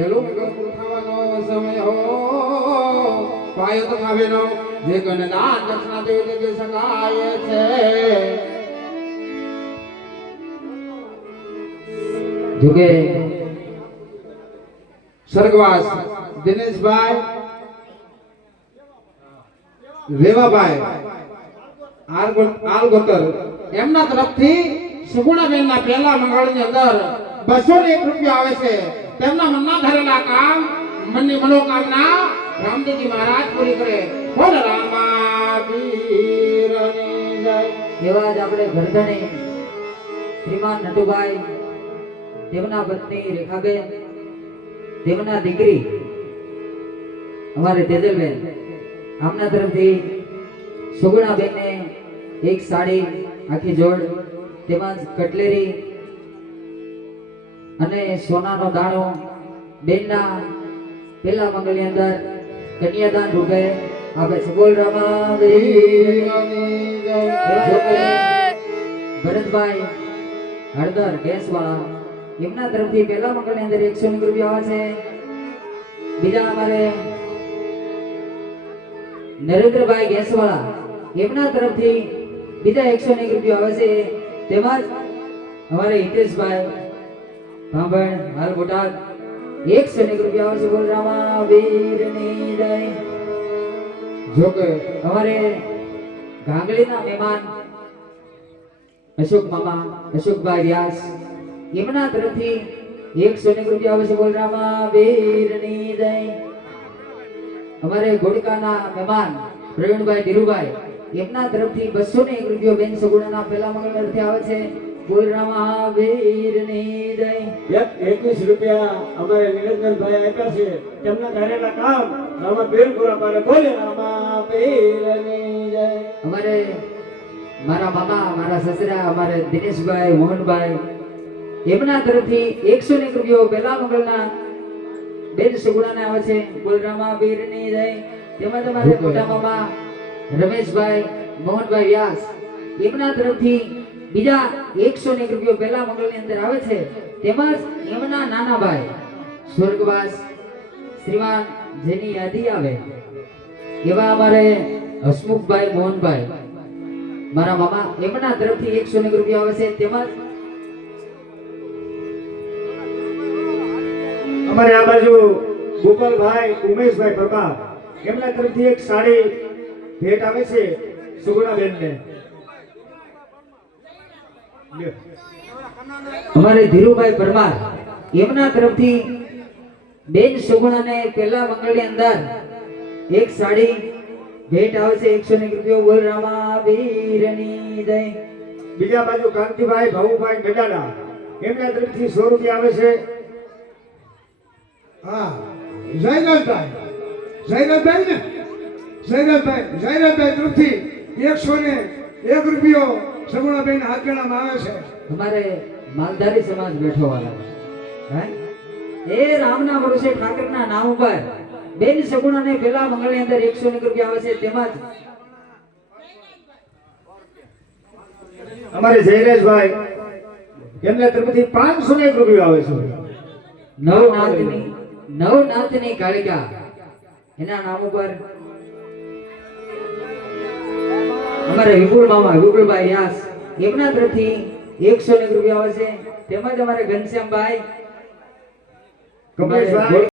વેલું ગોકુળ ખાવાનો સમય હો પાયો તો ખાવે નો જે કને દાન દક્ષિણા દેવી દેજે સકાય છે જોકે સ્વર્ગવાસ દિનેશભાઈ રેવાભાઈ આલગોતર એમના તરફથી સુગુણાબેન ના પહેલા મંગળની અંદર 201 રૂપિયા આવે છે તેમના મનના ધરેલા કામ મનની મનોકામના રામદેવજી મહારાજ પૂરી કરે બોલ રામાવીરની જય એવા જ આપણે ગરધણી શ્રીમાન નટુભાઈ તેમના પત્ની રેખાબેન તેમના દીકરી અમારે તેજલબેન આમના તરફથી સુગુણાબેનને એક સાડી આખી જોડ તેમજ કટલેરી અને સોનાનો દાણો બેનના પહેલા મંગળની અંદર કન્યાદાન રૂપે આપે છે બોલ રામાવીરની જય ભરતભાઈ હળદર ગેસવાળા એમના તરફથી પહેલા મંગળની અંદર 100 રૂપિયા આવે છે બીજા અમારે નરેન્દ્રભાઈ ગેસવાળા એમના તરફથી બીજા 101 રૂપિયા આવે છે તેમજ અમારે હિતેશભાઈ ભાંભણ હાલ બોટાદ 101 રૂપિયા આવે છે બોલ રામાવીરની જય જોકે અમારે ગાંગલીના મહેમાન અશોક મામા અશોકભાઈ વ્યાસ એમના તરફથી 101 રૂપિયા આવે છે બોલ રામાવીરની જય અમારે ગોડકાના મહેમાન પ્રવીણભાઈ ધીરુભાઈ એમના તરફથી 201 રૂપિયા બેન સગુણાના પહેલા મંગળથી આવે છે બોલ રામાવીરની જય 21 રૂપિયા અમારે નિરંજનભાઈ આપ્યા છે તેમના કરેલા કામ રામાપીર પૂરા પાડે બોલે રામાપીરની જય અમારે મારા મામા મારા સસરા અમારે દિનેશભાઈ મોહનભાઈ એમના તરફથી 101 રૂપિયા પહેલા મંગળના બેન સગુણાને આવે છે બોલ રામાપીરની જય તેમજ અમારે મોટા મામા રમેશભાઈ મોહનભાઈ વ્યાસ એમના તરફથી બીજા 101 રૂપિયા પહેલા મંગળની અંદર આવે છે તેમજ એમના નાના ભાઈ સ્વર્ગવાસ શ્રીમાન જેની યાદી આવે એવા અમારે હસમુખભાઈ મોહનભાઈ મારા મામા એમના તરફથી 101 રૂપિયા આવે છે તેમજ અમારે આ બાજુ ગોપાલભાઈ ઉમેશભાઈ પરમાર એમના તરફથી એક સાડી ભેટ આવે છે સુગુણાબેનને અમારે ધીરુભાઈ પરમાર એમના તરફથી બેન સુગુણાને પહેલા મંગળની અંદર એક સાડી ભેટ આવે છે 101 રૂપિયા બોલ રામાવીરની જય બીજા બાજુ કાંતિભાઈ ભાવુભાઈ ગડાડા એમના તરફથી 100 રૂપિયા આવે છે હા જયરાજભાઈ ને જયરાજભાઈ તરફથી 101 રૂપિયો સગુણાબેન હાથગણામાં આવે છે અમારે માલધારી સમાજ બેઠો વાળા એ રામના વરુષે ઠાકરના નામ ઉપર બેન સગુણાને પહેલા મંગળની અંદર 101 રૂપિયા આવે છે તેમજ અમારે જયરાજભાઈ એમના તરફથી 501 રૂપિયા આવે છે નવનાથની કાળિકા એના નામ ઉપર અમારે વિપુલ મામા વિપુલભાઈ વ્યાસ એમના તરફથી 101 રૂપિયા આવે છે તેમજ અમારે ઘનશ્યામભાઈ કમલેશભાઈ